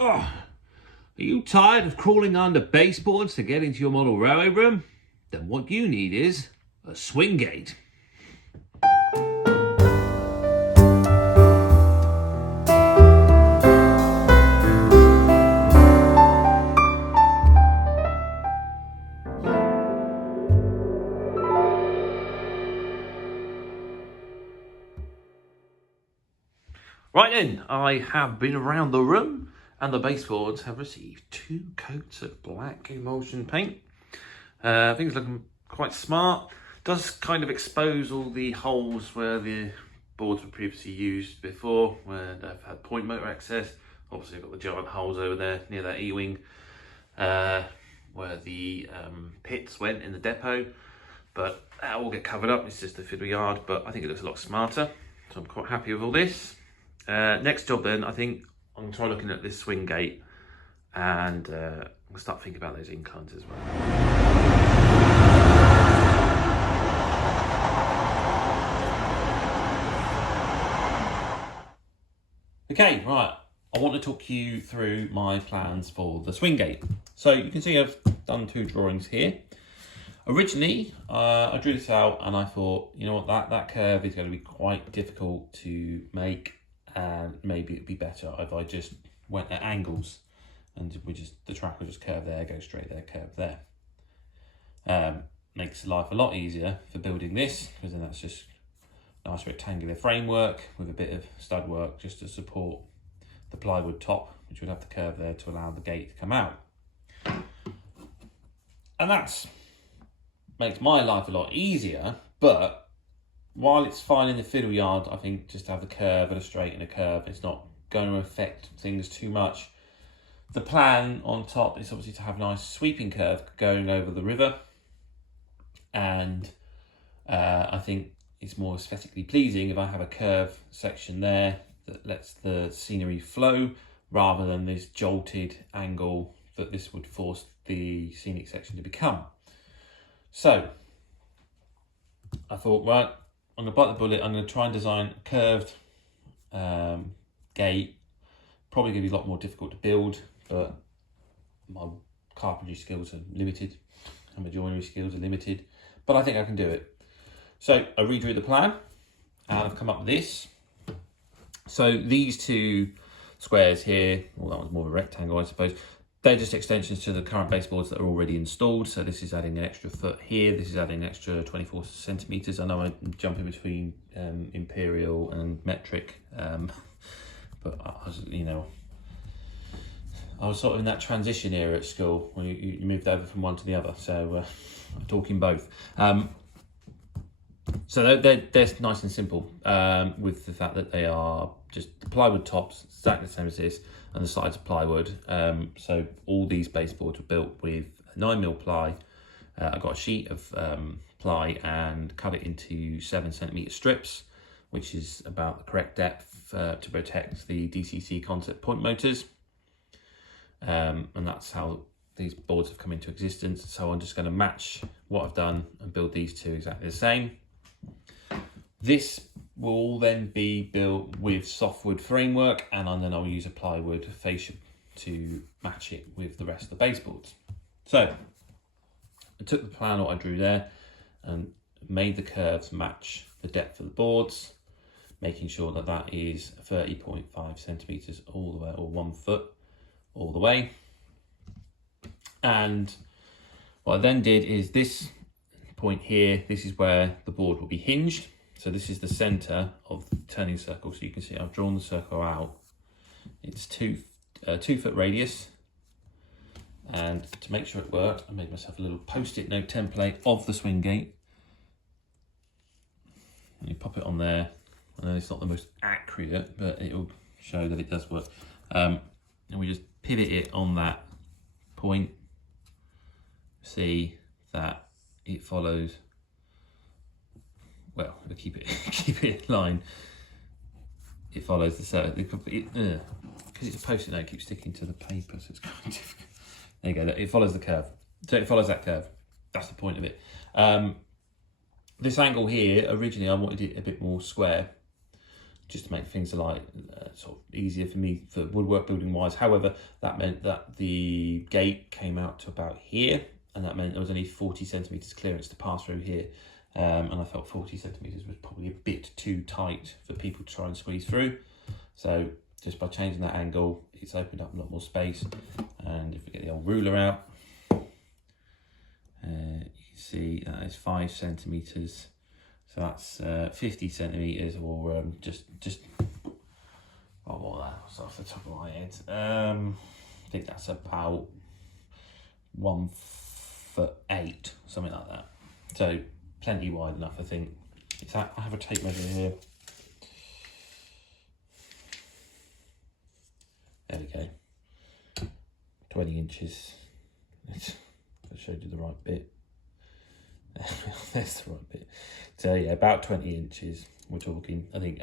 Oh, are you tired of crawling under baseboards to get into your model railway room? Then what you need is a swing gate. Right then, I have been around the room and the baseboards have received 2 coats of black emulsion paint. I think it's looking quite smart. Does kind of expose all the holes where the boards were previously used before, where they've had point motor access. Obviously I've got the giant holes over there near that E-wing, where the pits went in the depot. But that will get covered up, it's just a fiddle yard, but I think it looks a lot smarter. So I'm quite happy with all this. Next job then, I think I'm going to try looking at this swing gate and I'll start thinking about those inclines as well. Okay, right, I want to talk you through my plans for the swing gate. So you can see I've done 2 drawings here. Originally, I drew this out and I thought, you know what, that curve is going to be quite difficult to make. And maybe it'd be better if I just went at angles and the track would just curve there, go straight there, curve there. Makes life a lot easier for building this, because then that's just nice rectangular framework with a bit of stud work just to support the plywood top, which would have the curve there to allow the gate to come out. And that's makes my life a lot easier, but while it's fine in the fiddle yard, I think just to have the curve and a straight and a curve, it's not going to affect things too much. The plan on top is obviously to have a nice sweeping curve going over the river. And I think it's more aesthetically pleasing if I have a curve section there that lets the scenery flow rather than this jolted angle that this would force the scenic section to become. So I thought, right, I'm going to bite the bullet. I'm going to try and design a curved gate. Probably going to be a lot more difficult to build, but my carpentry skills are limited and my joinery skills are limited, but I think I can do it. So I redrew the plan and I've come up with this. So these 2 squares here, well, that was more of a rectangle, I suppose. They're just extensions to the current baseboards that are already installed. So this is adding an extra foot here. This is adding an extra 24 centimeters. I know I'm jumping between imperial and metric, but I was, I was sort of in that transition era at school when you moved over from one to the other. So I'm talking both. So they're nice and simple with the fact that they are just the plywood tops, exactly the same as this, and the sides of plywood. So all these baseboards were built with 9mm ply. I got a sheet of ply and cut it into 7cm strips, which is about the correct depth to protect the DCC concept point motors. And that's how these boards have come into existence. So I'm just going to match what I've done and build these 2 exactly the same. This will then be built with softwood framework, and then I'll use a plywood fascia to match it with the rest of the baseboards. So I took the plan what I drew there and made the curves match the depth of the boards, making sure that that is 30.5 centimeters all the way, or 1 foot all the way. And what I then did is this point here, this is where the board will be hinged. So this is the center of the turning circle. So you can see I've drawn the circle out. It's 2 foot radius. And to make sure it worked, I made myself a little post-it note template of the swing gate. And you pop it on there. I know it's not the most accurate, but it will show that it does work. And we just pivot it on that point. See that it follows. Well, we keep it in line. It follows the circle because it's a post-it note, it keeps sticking to the paper, so it's kind of difficult. There you go. It follows the curve. So it follows that curve. That's the point of it. This angle here, originally I wanted it a bit more square, just to make things like sort of easier for me for woodwork building wise. However, that meant that the gate came out to about here, and that meant there was only 40 centimetres clearance to pass through here. And I felt 40 centimetres was probably a bit too tight for people to try and squeeze through. So just by changing that angle, it's opened up a lot more space. And if we get the old ruler out, you see that is 5 centimetres. So that's 50 centimetres, or just what was that? That's off the top of my head. I think that's about 1'8", something like that. So plenty wide enough, I think. Is that, I have a tape measure here. There we go. 20 inches. I showed you the right bit. There's the right bit. So yeah, about 20 inches. We're talking. I think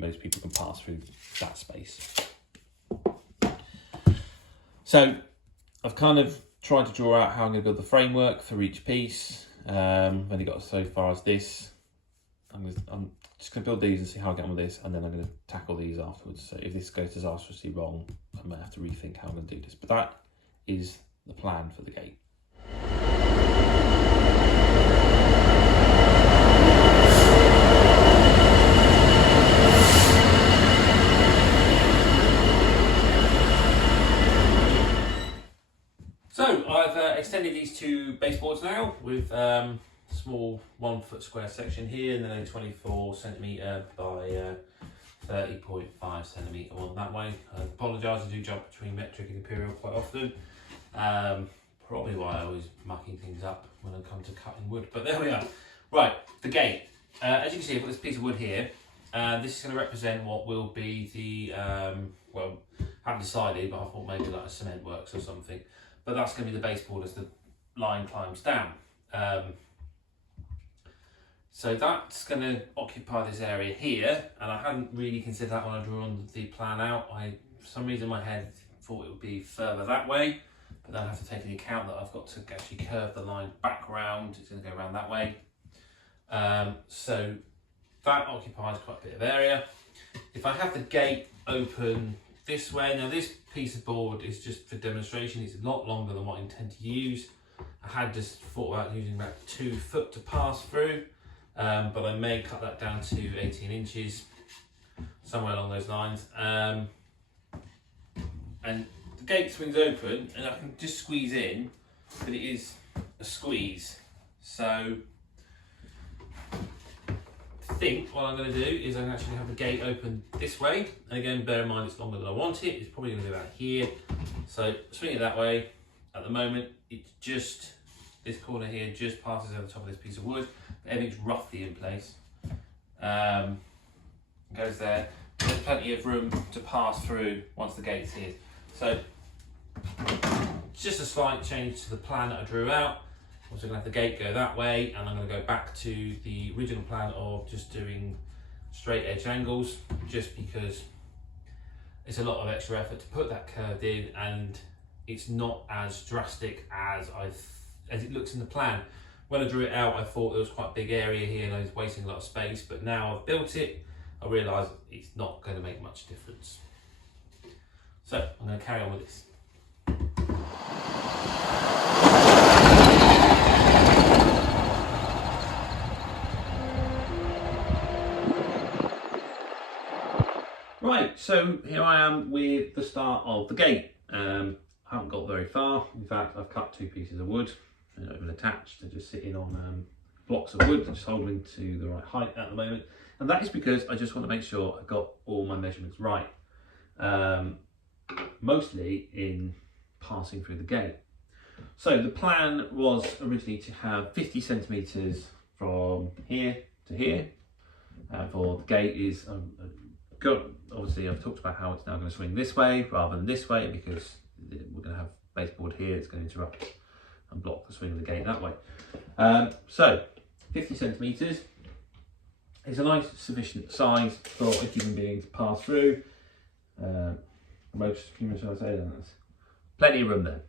most people can pass through that space. So I've kind of tried to draw out how I'm going to build the framework for each piece. I've only got so far as this. I'm just going to build these and see how I get on with this, and then I'm going to tackle these afterwards. So if this goes disastrously wrong, I might have to rethink how I'm going to do this. But that is the plan for the gate. So I've extended these two baseboards now with small 1 foot square section here, and then a 24 centimetre by 30.5 centimetre one that way. I apologise, I do jump between metric and imperial quite often. Probably why I always mucking things up when I come to cutting wood, but there we are. Right, the gate. As you can see, I've got this piece of wood here. This is going to represent what will be the, well, I haven't decided, but I thought maybe like a cement works or something. But that's going to be the baseboard as the line climbs down. So that's going to occupy this area here, and I hadn't really considered that when I drew on the plan out. For some reason in my head thought it would be further that way, but then I have to take into account that I've got to actually curve the line back round. It's going to go around that way. So that occupies quite a bit of area. If I have the gate open this way, now this piece of board is just for demonstration. It's a lot longer than what I intend to use. I had just thought about using about 2 foot to pass through, but I may cut that down to 18 inches, somewhere along those lines. And the gate swings open and I can just squeeze in, but it is a squeeze. So I think what I'm going to do is I'm actually have the gate open this way, and again bear in mind it's longer than I want it. It's probably going to be about here, so swing it that way. At the moment it's just this corner here just passes over the top of this piece of wood, but everything's roughly in place. Goes there. There's plenty of room to pass through once the gate's here. So just a slight change to the plan that I drew out. I'm also going to have the gate go that way, and I'm going to go back to the original plan of just doing straight edge angles, just because it's a lot of extra effort to put that curved in, and it's not as drastic as it looks in the plan. When I drew it out, I thought there was quite a big area here and I was wasting a lot of space, but now I've built it, I realise it's not going to make much difference. So I'm going to carry on with this. Right, so here I am with the start of the gate. I haven't got very far. In fact, I've cut 2 pieces of wood and not even attached. They're just sitting on blocks of wood, just holding to the right height at the moment. And that is because I just want to make sure I've got all my measurements right. Mostly in passing through the gate. So the plan was originally to have 50 centimetres from here to here. For the gate is good. Obviously I've talked about how it's now going to swing this way rather than this way, because we're going to have baseboard here. It's going to interrupt and block the swing of the gate that way. So 50 centimetres is a nice sufficient size for a human being to pass through. Most humans, shall I say, there's plenty of room there.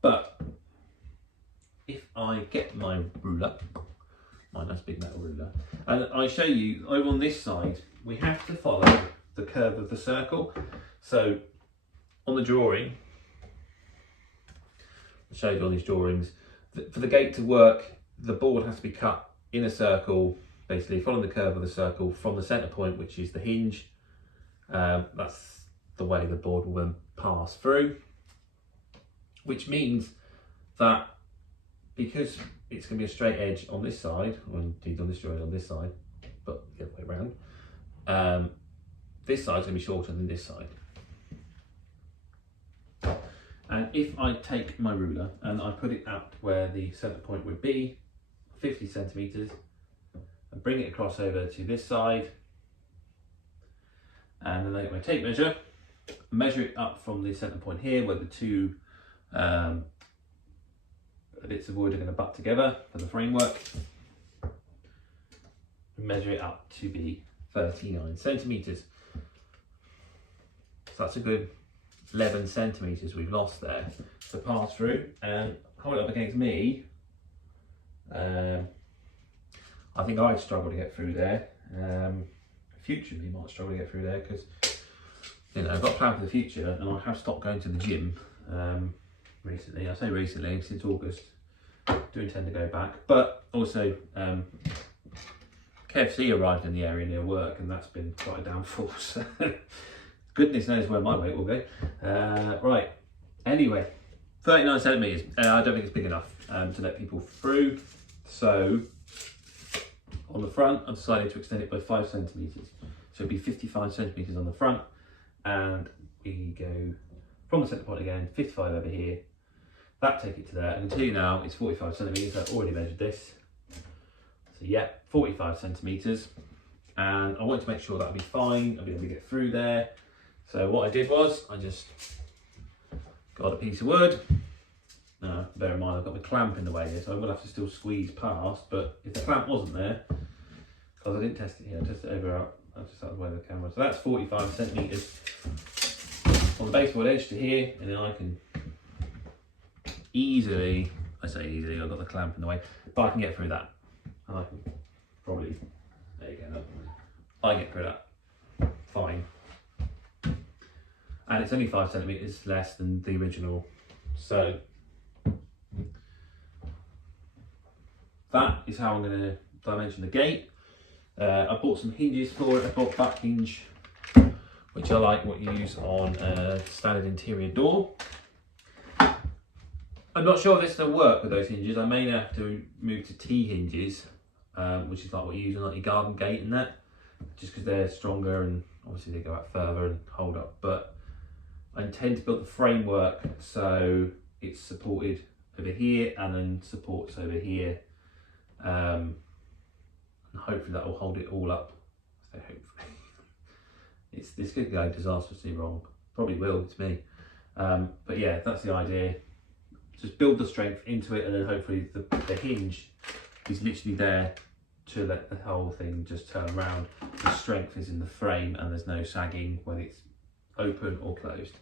But if I get my ruler my nice big metal ruler. And I show you over on this side, we have to follow the curve of the circle. So on the drawing, I'll show you on these drawings, for the gate to work, the board has to be cut in a circle, basically following the curve of the circle from the center point, which is the hinge. That's the way the board will then pass through, which means that because it's going to be a straight edge on this side, or indeed on this drawing on this side, but the other way around, this side's going to be shorter than this side. And if I take my ruler and I put it out where the center point would be, 50 centimeters, and bring it across over to this side, and then I get my tape measure, measure it up from the center point here where the two bits of wood are going to butt together for the framework, and measure it up to be 39 centimeters. So that's a good 11 centimeters we've lost there to pass through, and hold it up against me. I think I'd struggle to get through there. Future me might struggle to get through there because, you know, I've got a plan for the future, and I have stopped going to the gym recently. I say recently, since August. Do intend to go back, but also KFC arrived in the area near work, and that's been quite a downfall. So goodness knows where my weight will go. Right, anyway, 39 centimeters. I don't think it's big enough to let people through. So on the front, I've decided to extend it by 5 centimeters. So it'd be 55 centimeters on the front, and we go from the center point again, 55 over here. That take it to there. I can tell you now it's 45 centimeters. I've already measured this. So yeah, 45 centimeters. And I wanted to make sure that'll be fine. I'll be able to get through there. So what I did was I just got a piece of wood. Now, bear in mind I've got the clamp in the way here, so I'm gonna have to still squeeze past. But if the clamp wasn't there, because I didn't test it here, I tested it over out. I just out of the way of the camera. So that's 45 centimeters on the baseboard edge to here, and then I can easily, I say easily, I've got the clamp in the way, but I can get through that. And I can probably, there you go, I get through that fine. And it's only 5 centimeters less than the original. So that is how I'm going to dimension the gate. I bought some hinges for it. I bought back hinge, which I like what you use on a standard interior door. I'm not sure if this will work with those hinges. I may have to move to T hinges, which is like what you use on like your garden gate and that, just because they're stronger and obviously they go out further and hold up. But I intend to build the framework so it's supported over here and then supports over here. And hopefully that will hold it all up. So hopefully. This could go disastrously wrong. Probably will, it's me. But yeah, that's the idea. Just build the strength into it, and then hopefully the hinge is literally there to let the whole thing just turn around. The strength is in the frame and there's no sagging when it's open or closed.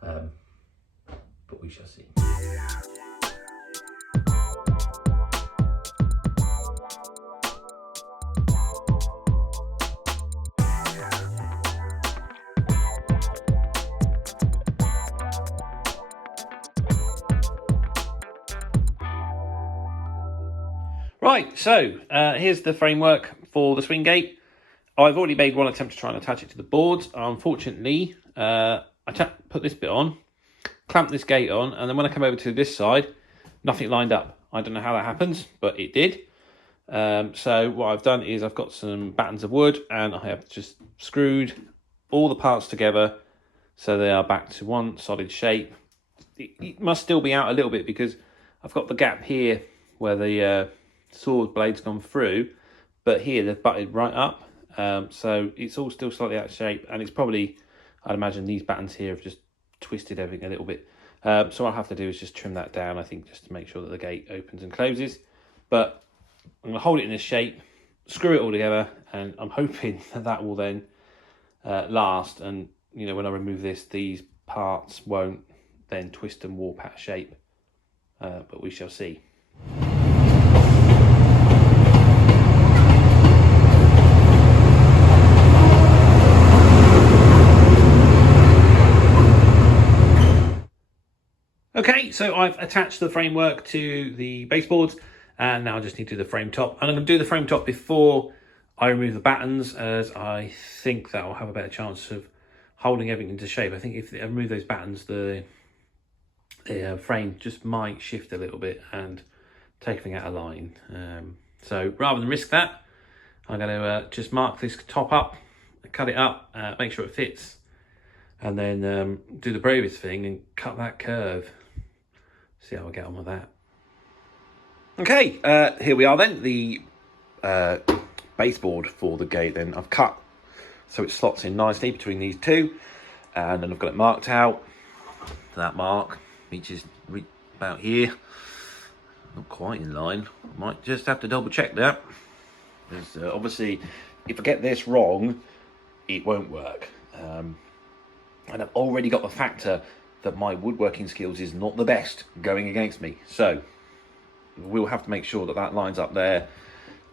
But we shall see. Right, so here's the framework for the swing gate. I've already made one attempt to try and attach it to the boards. Unfortunately, I put this bit on, clamped this gate on, and then when I come over to this side, nothing lined up. I don't know how that happens, but it did. So what I've done is I've got some battens of wood, and I have just screwed all the parts together so they are back to one solid shape. It must still be out a little bit because I've got the gap here where the sword blade's gone through, but here they've butted right up, so it's all still slightly out of shape, and it's probably, I'd imagine these battens here have just twisted everything a little bit. So what I'll have to do is just trim that down, I think, just to make sure that the gate opens and closes. But I'm going to hold it in this shape, screw it all together, and I'm hoping that that will then last, and you know, when I remove this, these parts won't then twist and warp out of shape, but we shall see. Okay, so I've attached the framework to the baseboards, and now I just need to do the frame top. And I'm going to do the frame top before I remove the battens, as I think that will have a better chance of holding everything into shape. I think if I remove those battens, the frame just might shift a little bit and take everything out of line. So rather than risk that, I'm going to just mark this top up, cut it up, make sure it fits, and then do the bravest thing and cut that curve. See how I get on with that. Okay, here we are then. The baseboard for the gate then I've cut so it slots in nicely between these two, and then I've got it marked out. That mark reaches about here. Not quite in line. I might just have to double check that, because obviously if I get this wrong it won't work, and I've already got the factor that my woodworking skills is not the best going against me, so we'll have to make sure that that lines up there,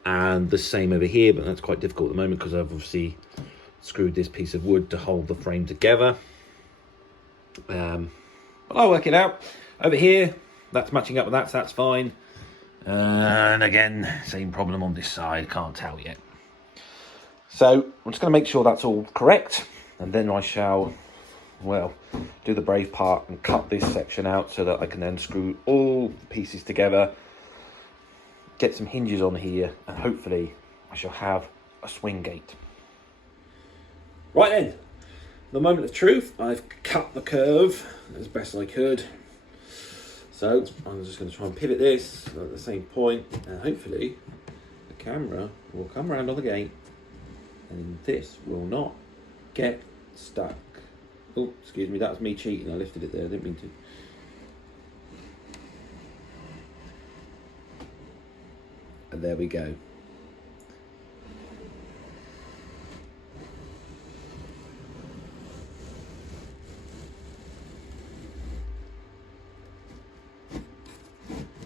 and the same over here, but that's quite difficult at the moment because I've obviously screwed this piece of wood to hold the frame together, but I'll work it out. Over here, that's matching up with that, so that's fine. And again, same problem on this side, can't tell yet. So I'm just going to make sure that's all correct, and then I shall, well, do the brave part and cut this section out so that I can then screw all the pieces together, get some hinges on here, and hopefully I shall have a swing gate. Right then, the moment of truth. I've cut the curve as best I could. So I'm just going to try and pivot this at the same point, and hopefully the camera will come around on the gate and this will not get stuck. Oh, excuse me, that was me cheating. I lifted it there, I didn't mean to. And there we go.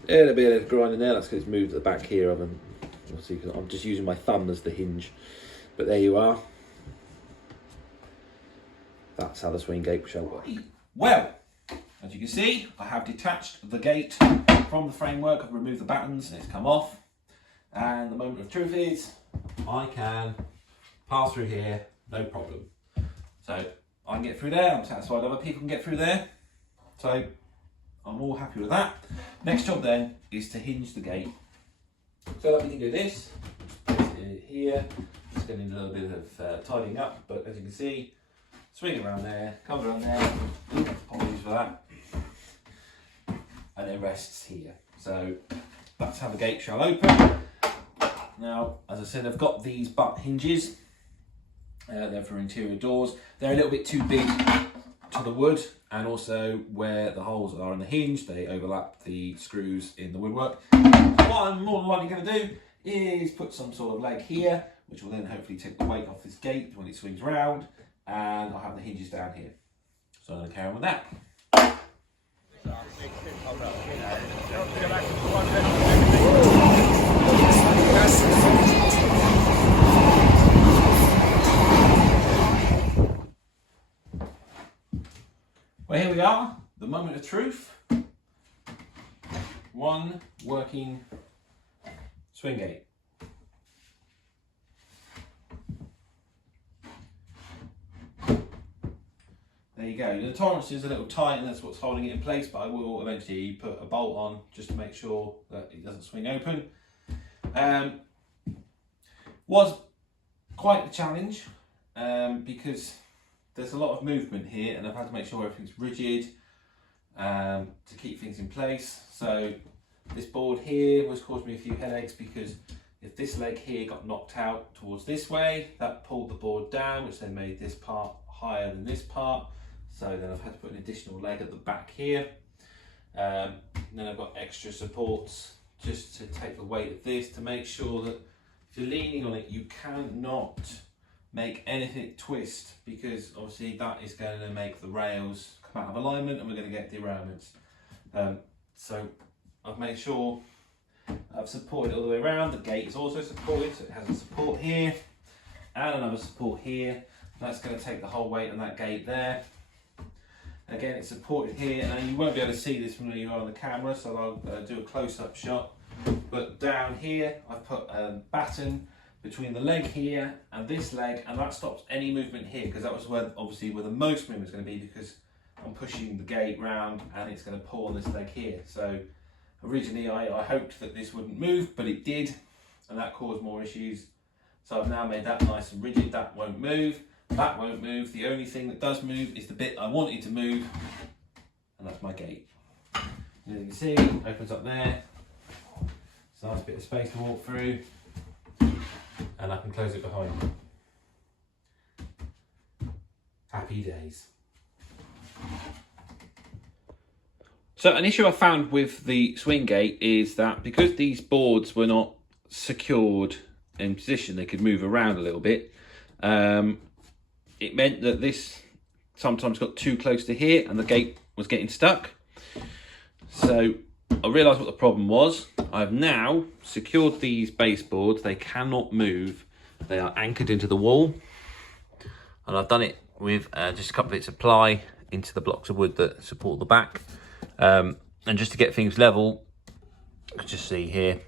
There'll be a little grind in there. That's because it's moved to the back here of them. You'll see, because I'm just using my thumb as the hinge. But there you are. That's how the swing gate shall work. Well, as you can see, I have detached the gate from the framework. I've removed the battens and it's come off. And the moment of truth is, I can pass through here, no problem. So I can get through there. I'm satisfied other people can get through there. So I'm all happy with that. Next job then is to hinge the gate. So that we can do this. Place it here. Just going to need a little bit of tidying up, but as you can see, swing around there, comes around there. Apologies for that. And it rests here. So that's how the gate shall open. Now, as I said, I've got these butt hinges. They're for interior doors. They're a little bit too big to the wood, and also where the holes are in the hinge, they overlap the screws in the woodwork. What I'm more than likely going to do is put some sort of leg here, which will then hopefully take the weight off this gate when it swings round, and I'll have the hinges down here. So I'm going to carry on with that. Well, here we are, the moment of truth. One working swing gate. There you go. The tolerance is a little tight and that's what's holding it in place, but I will eventually put a bolt on just to make sure that it doesn't swing open. Was quite a challenge because there's a lot of movement here and I've had to make sure everything's rigid to keep things in place. So this board here was causing me a few headaches because if this leg here got knocked out towards this way, that pulled the board down, which then made this part higher than this part. So then I've had to put an additional leg at the back here. Then I've got extra supports just to take the weight of this to make sure that if you're leaning on it, you cannot make anything twist, because obviously that is going to make the rails come out of alignment and we're going to get derailments. So I've made sure I've supported it all the way around. The gate is also supported, so it has a support here and another support here. That's going to take the whole weight on that gate there. Again, it's supported here, and you won't be able to see this from where you are on the camera, so I'll do a close-up shot. But down here, I've put a batten between the leg here and this leg, and that stops any movement here, because that was where, obviously, where the most movement is going to be, because I'm pushing the gate round and it's going to pull on this leg here. So originally I hoped that this wouldn't move, but it did, and that caused more issues. So I've now made that nice and rigid. That won't move, that won't move. The only thing that does move is the bit I want it to move, and that's my gate. As you can see, it opens up there. It's a nice bit of space to walk through, and I can close it behind me. Happy days. So an issue I found with the swing gate is that because these boards were not secured in position, they could move around a little bit. It meant that this sometimes got too close to here and the gate was getting stuck. So I realised what the problem was. I've now secured these baseboards. They cannot move. They are anchored into the wall. And I've done it with just a couple of bits of ply into the blocks of wood that support the back. And just to get things level, you can just see here,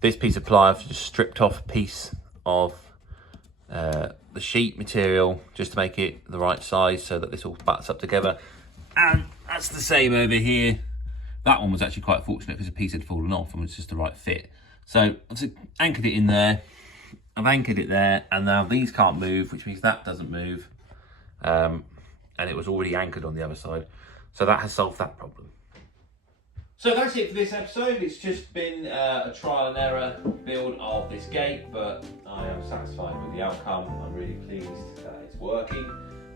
this piece of ply, I've just stripped off a piece of the sheet material just to make it the right size so that this all butts up together. And that's the same over here. That one was actually quite fortunate because a piece had fallen off and was just the right fit. So I've anchored it in there, I've anchored it there, and now these can't move, which means that doesn't move. And it was already anchored on the other side. So that has solved that problem. So that's it for this episode. It's just been a trial and error build of this gate, but I am satisfied with the outcome. I'm really pleased that it's working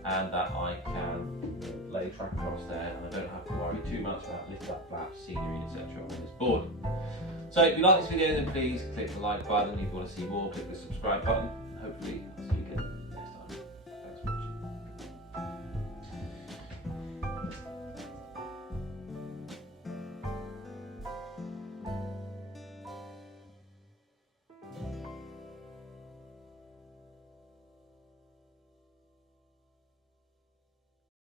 and that I can lay track across there, and I don't have to worry too much about lift up flaps, scenery, etc. on this board. So if you like this video, then please click the like button. If you want to see more, click the subscribe button. Hopefully